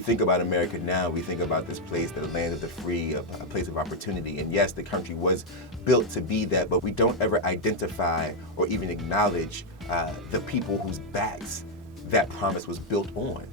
think about America now, we think about this place, the land of the free, a place of opportunity. And yes, the country was built to be that, but we don't ever identify or even acknowledge the people whose backs that promise was built on.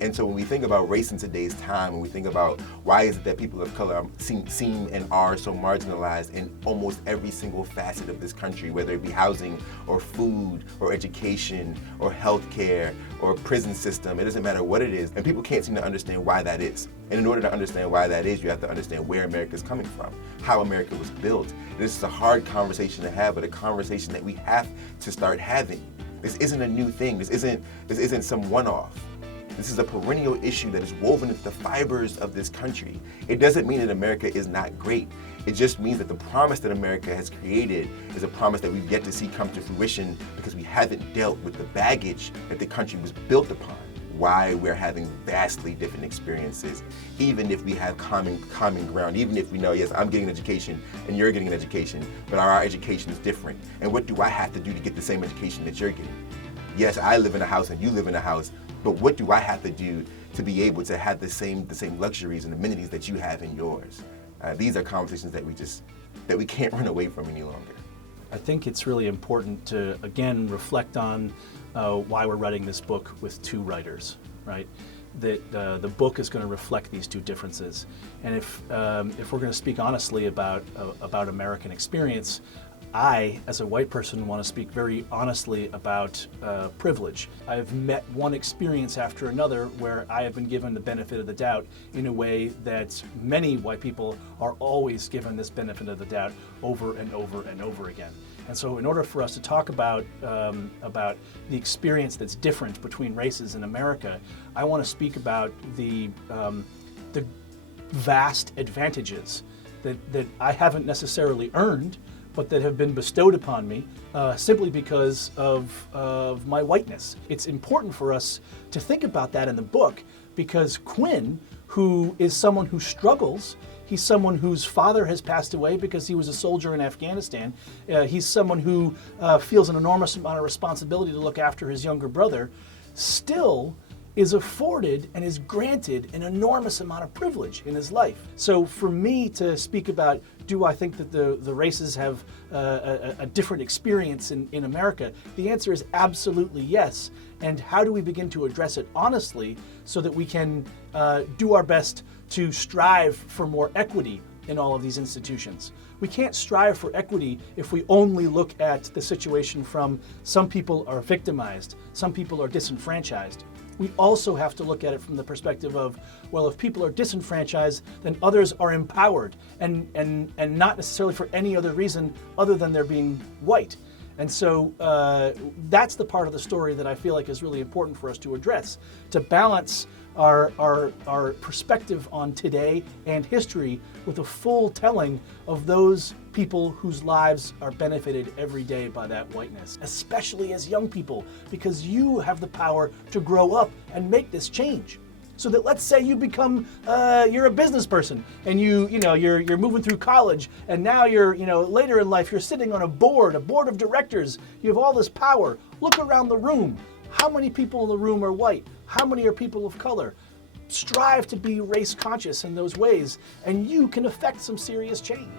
And so when we think about race in today's time, when we think about why is it that people of color seem and are so marginalized in almost every single facet of this country, whether it be housing or food or education or healthcare or prison system, it doesn't matter what it is, and people can't seem to understand why that is. And in order to understand why that is, you have to understand where America is coming from, how America was built. This is a hard conversation to have, but a conversation that we have to start having. This isn't a new thing. This isn't some one-off. This is a perennial issue that is woven into the fibers of this country. It doesn't mean that America is not great. It just means that the promise that America has created is a promise that we've yet to see come to fruition because we haven't dealt with the baggage that the country was built upon. Why we're having vastly different experiences, even if we have common ground, even if we know, yes, I'm getting an education and you're getting an education, but our education is different. And what do I have to do to get the same education that you're getting? Yes, I live in a house and you live in a house, but what do I have to do to be able to have the same luxuries and amenities that you have in yours? These are conversations that we can't run away from any longer. I think it's really important to, again, reflect on why we're writing this book with two writers, right? That the book is going to reflect these two differences. And if we're going to speak honestly about American experience, I, as a white person, want to speak very honestly about privilege. I've met one experience after another where I have been given the benefit of the doubt in a way that many white people are always given this benefit of the doubt over and over and over again. And so in order for us to talk about the experience that's different between races in America, I want to speak about the vast advantages that I haven't necessarily earned, but that have been bestowed upon me simply because of my whiteness. It's important for us to think about that in the book because Quinn, who is someone who struggles, he's someone whose father has passed away because he was a soldier in Afghanistan. He's someone who feels an enormous amount of responsibility to look after his younger brother, still is afforded and is granted an enormous amount of privilege in his life. So for me to speak about, do I think that the races have a different experience in America? The answer is absolutely yes. And how do we begin to address it honestly so that we can do our best to strive for more equity in all of these institutions? We can't strive for equity if we only look at the situation from some people are victimized, some people are disenfranchised. We also have to look at it from the perspective of, well, if people are disenfranchised, then others are empowered, and not necessarily for any other reason other than they're being white. And so that's the part of the story that I feel like is really important for us to address, to balance our perspective on today and history with a full telling of those people whose lives are benefited every day by that whiteness, especially as young people, because you have the power to grow up and make this change. So that let's say you become, you're a business person and you're moving through college and now you're, later in life, you're sitting on a board of directors. You have all this power. Look around the room. How many people in the room are white? How many are people of color? Strive to be race conscious in those ways and you can affect some serious change.